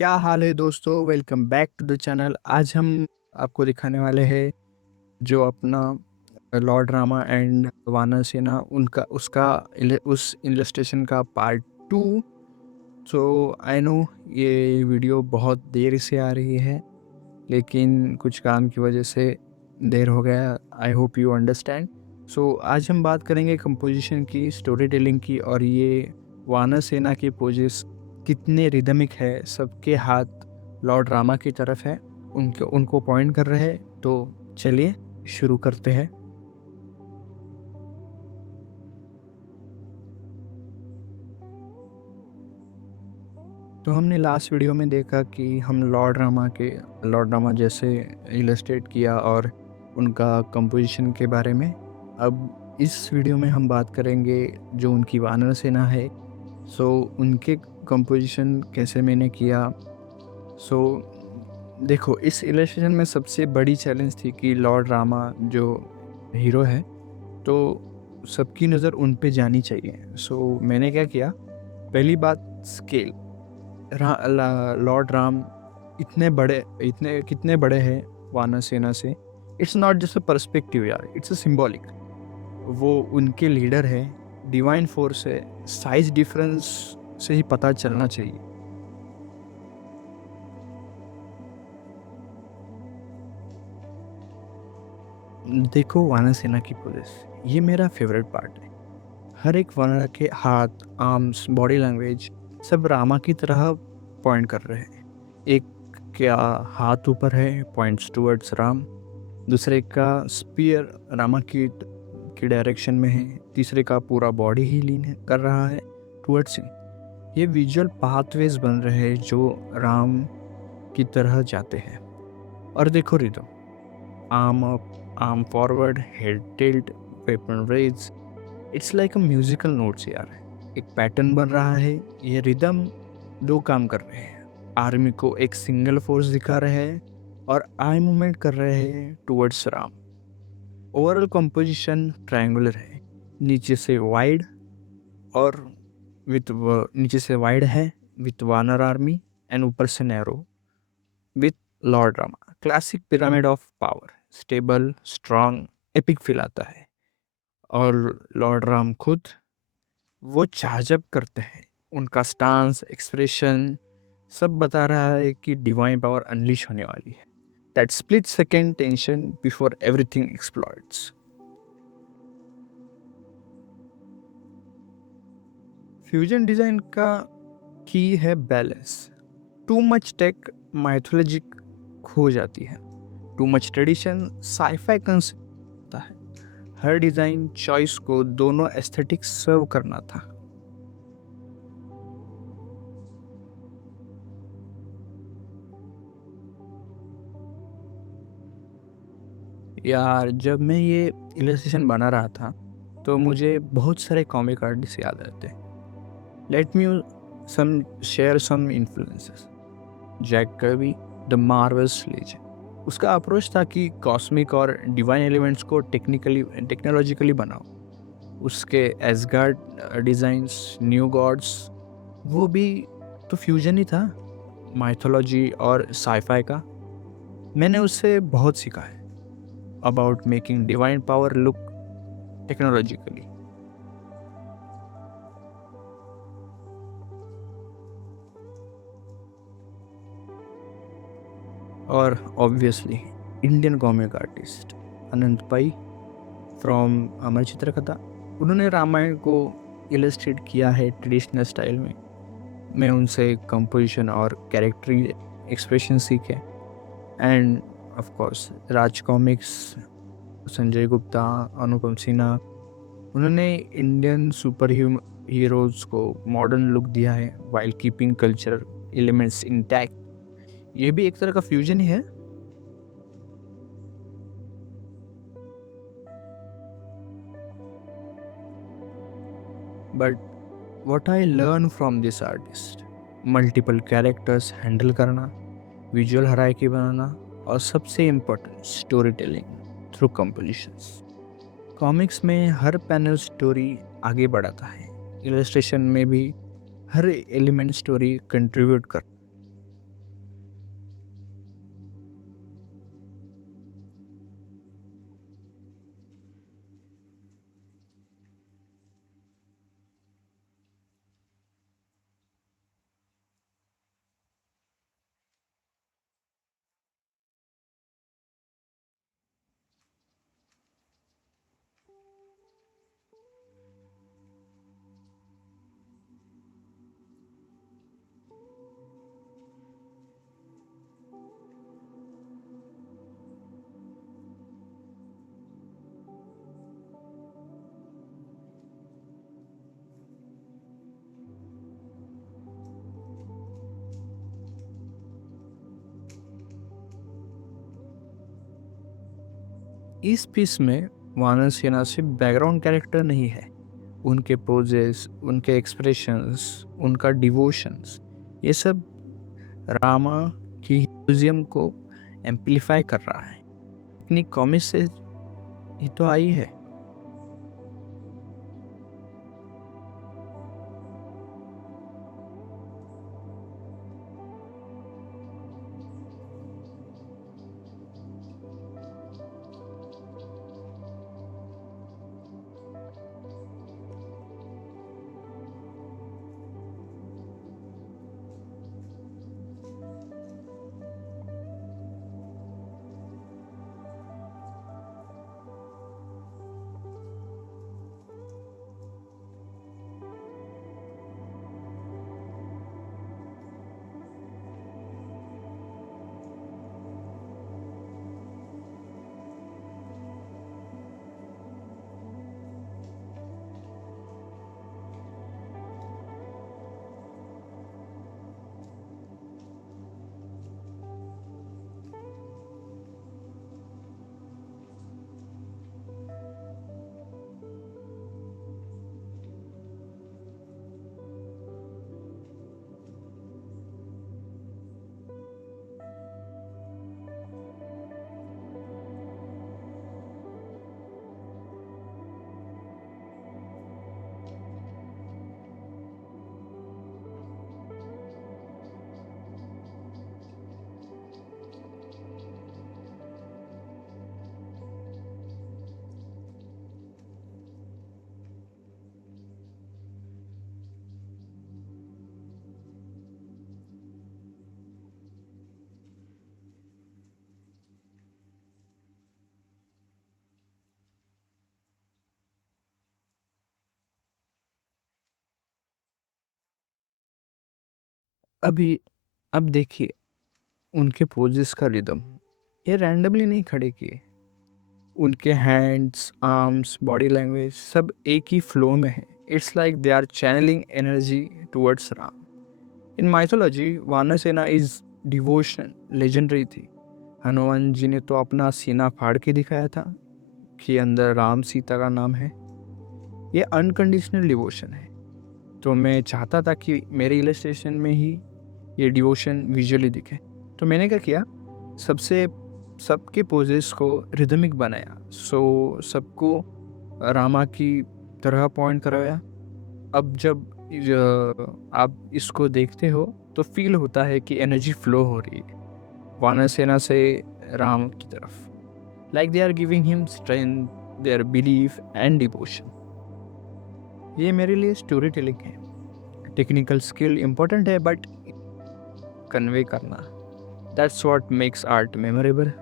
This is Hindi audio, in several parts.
क्या हाल है दोस्तों? Welcome back to the channel. आज हम आपको दिखाने वाले हैं जो अपना लॉर्ड रामा एंड वानरसेना उनका उसका उस इलस्ट्रेशन का पार्ट 2। सो आई नो ये वीडियो बहुत देर से आ रही है, लेकिन कुछ काम की वजह से देर हो गया। I hope you understand. So आज हम बात करेंगे कंपोजिशन की, स्टोरी टेलिंग की, और ये वानरसेना के पोजेस कितने रिदमिक है। सबके हाथ लॉर्ड रामा की तरफ है, उनको उनको पॉइंट कर रहे हैं। तो चलिए शुरू करते हैं। तो हमने लास्ट वीडियो में देखा कि हम लॉर्ड रामा जैसे इलस्ट्रेट किया और उनका कंपोजिशन के बारे में। अब इस वीडियो में हम बात करेंगे जो उनकी वानर सेना है। सो उनके कंपोजिशन कैसे मैंने किया। सो देखो, इस इलस्ट्रेशन में सबसे बड़ी चैलेंज थी कि लॉर्ड रामा जो हीरो है, तो सबकी नज़र उन पे जानी चाहिए। सो मैंने क्या किया, पहली बात स्केल। लॉर्ड राम इतने कितने बड़े हैं वानर सेना से। It's not just a perspective यार, इट्स अ सिंबॉलिक। वो उनके लीडर है, डिवाइन फोर्स है। साइज डिफरेंस से ही पता चलना चाहिए। देखो, वानर सेना की पुलिस, ये मेरा फेवरेट पार्ट है। हर एक वानर के हाथ, आर्म्स, बॉडी लैंग्वेज सब रामा की तरह पॉइंट कर रहे हैं। एक का हाथ ऊपर है, पॉइंट्स टुवर्ड्स राम। दूसरे का स्पीयर रामा की डायरेक्शन में है। तीसरे का पूरा बॉडी ही लीन कर रहा है टुवर्ड्स हिम। ये विजुअल पाथवेज बन रहे हैं जो राम की तरह जाते हैं। और देखो rhythm, arm up, arm forward, head tilt, weapon raise. It's like a musical notes यार। एक पैटर्न बन रहा है। ये रिदम दो काम कर रहे हैं। आर्मी को एक सिंगल फोर्स दिखा रहे हैं और आई मूवमेंट कर रहे हैं towards Ram. Overall composition triangular है, नीचे से वाइड और नीचे से वाइड है विथ वानर आर्मी, एंड ऊपर से narrow with Lord Rama. Classic pyramid of power, stable, strong, epic feel आता है। और लॉर्ड राम खुद वो चार्जअप करते हैं। उनका स्टांस, एक्सप्रेशन सब बता रहा है कि डिवाइन पावर अनलीश होने वाली है। That split second tension before everything explodes. Fusion design का की है balance. Too much tech mythologic खो जाती है, too much tradition sci-fi concept होता है। हर डिजाइन चॉइस को दोनों एस्थेटिक्स सर्व करना था। यार, जब मैं ये इलस्ट्रेशन बना रहा था तो मुझे बहुत सारे कॉमिक आर्टिस्ट याद आते हैं। Let me some share some influences. Jack Kirby, the Marvel's legend. उसका अप्रोच था कि कॉस्मिक और डिवाइन एलिमेंट्स को टेक्नोलॉजिकली बनाओ। उसके एसगार्ड डिज़ाइंस, न्यू गॉड्स, वो भी तो फ्यूजन ही था, माइथोलॉजी और साईफाई का। मैंने उससे बहुत सीखा है about making divine power look technologically. और ऑब्वियसली इंडियन कॉमिक आर्टिस्ट अनंत पई फ्रॉम अमर चित्रकथा। उन्होंने रामायण को इलस्ट्रेट किया है ट्रेडिशनल स्टाइल में। मैं उनसे कंपोजिशन और कैरेक्टर एक्सप्रेशन सीखे। And of course Raj comics, Sanjay Gupta, Anupam Sinha, उन्होंने इंडियन सुपर हीरोज को मॉडर्न लुक दिया है while keeping culture elements intact. ये भी एक तरह का फ्यूजन ही है। But what I learn from this artist, multiple characters handle करना, विजुअल हराइकी बनाना, और सबसे important story telling through compositions. Comics में हर पैनल स्टोरी आगे बढ़ाता है, इलस्ट्रेशन में भी हर एलिमेंट स्टोरी कंट्रीब्यूट कर। इस पीस में वानरसेना सिर्फ बैकग्राउंड कैरेक्टर नहीं है, उनके पोजेस, उनके एक्सप्रेशंस, उनका डिवोशंस, ये सब रामा की हीरोइज्म को एम्पलीफाई कर रहा है। इतनी कॉमिक से ही तो आई है। अभी अब देखिए उनके पोजेस का रिदम, ये रैंडमली नहीं खड़े किए। उनके हैंड्स, आर्म्स, बॉडी लैंग्वेज सब एक ही फ्लो में है। It's like they are channeling energy towards Ram. In mythology Vanarsena is devotion legendary थी। हनुमान जी ने तो अपना सीना फाड़ के दिखाया था कि अंदर राम सीता का नाम है। ये अनकंडीशनल डिवोशन है। तो मैं चाहता था कि मेरे इलस्ट्रेशन में ही ये डिवोशन विजुअली दिखे। तो मैंने क्या किया, सबसे सबके पोजेस को रिदमिक बनाया। सबको रामा की तरह पॉइंट करवाया। अब जब आप इसको देखते हो तो फील होता है कि एनर्जी फ्लो हो रही है वानरसेना से राम की तरफ, like they are giving him strength, their belief and devotion. ये मेरे लिए स्टोरी टेलिंग है। टेक्निकल स्किल इम्पोर्टेंट है बट कन्वे करना, that's what makes art memorable.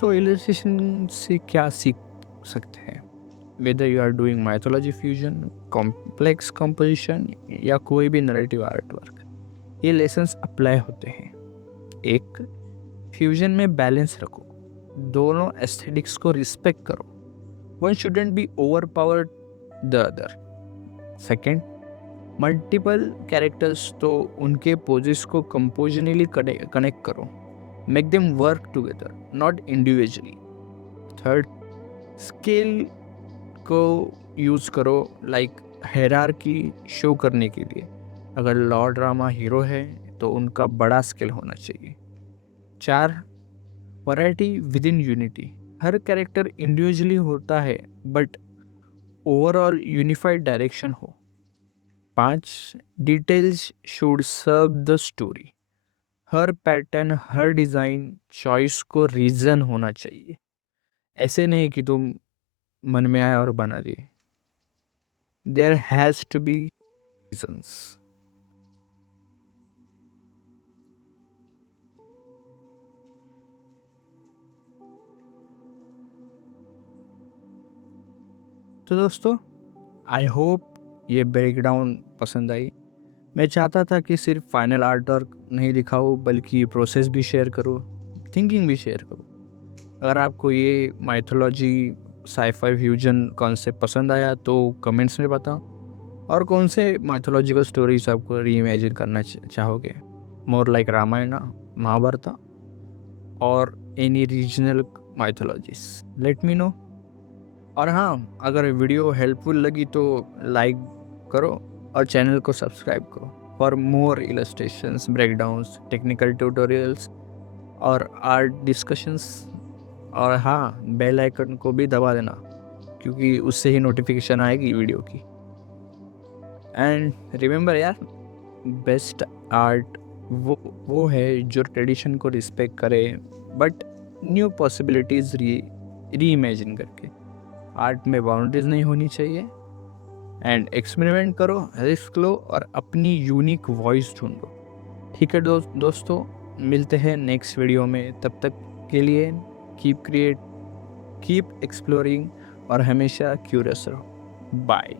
तो इलस्ट्रेशन से क्या सीख सकते हैं? Whether you are doing mythology fusion, complex composition या कोई भी नरेटिव आर्ट वर्क, ये लेसन्स अप्लाई होते हैं। एक, फ्यूजन में बैलेंस रखो, दोनों एस्थेटिक्स को रिस्पेक्ट करो। One shouldn't be over powered the other. Second, multiple characters तो उनके पोजेस को कंपोजनली कनेक्ट करो, make them work together not individually. Third, scale को यूज़ करो लाइक हायरार्की शो करने के लिए। अगर लॉर्ड रामा हीरो है तो उनका बड़ा स्केल होना चाहिए। चार, वैरायटी विद इन यूनिटी, हर कैरेक्टर इंडिविजुअली होता है बट ओवरऑल यूनिफाइड डायरेक्शन हो। पांच, details should serve the story, हर पैटर्न, हर डिज़ाइन चॉइस को रीज़न होना चाहिए। ऐसे नहीं कि तुम मन में आया और बना दिए। There has to be reasons. तो दोस्तों, आई होप ये ब्रेकडाउन पसंद आई। मैं चाहता था कि सिर्फ फाइनल आर्ट वर्क नहीं दिखाऊँ, बल्कि प्रोसेस भी शेयर करूँ, थिंकिंग भी शेयर करूँ। अगर आपको ये माइथोलॉजी साईफाई फ्यूजन कॉन्सेप्ट पसंद आया तो कमेंट्स में बताओ, और कौन से माइथोलॉजिकल स्टोरीज आपको रीइमेजिन करना चाहोगे, मोर लाइक रामायण, महाभारत, और any regional mythologies, let me know. और हाँ, अगर वीडियो हेल्पफुल लगी तो लाइक करो और चैनल को सब्सक्राइब करो for more illustrations, breakdowns, technical tutorials और आर्ट डिस्कशंस। और हाँ, बेल आइकन को भी दबा देना, क्योंकि उससे ही नोटिफिकेशन आएगी वीडियो की। एंड रिमेंबर यार, बेस्ट आर्ट वो है जो ट्रेडिशन को रिस्पेक्ट करे, बट न्यू पॉसिबिलिटीज़ री इमेजिन करके। आर्ट में बाउंड्रीज नहीं होनी चाहिए। एंड एक्सपेरिमेंट करो, रिस्क लो और अपनी यूनिक वॉइस ढूंढो। ठीक है दोस्तों, मिलते हैं नेक्स्ट वीडियो में। तब तक के लिए कीप एक्सप्लोरिंग और हमेशा क्यूरियस रहो। बाय।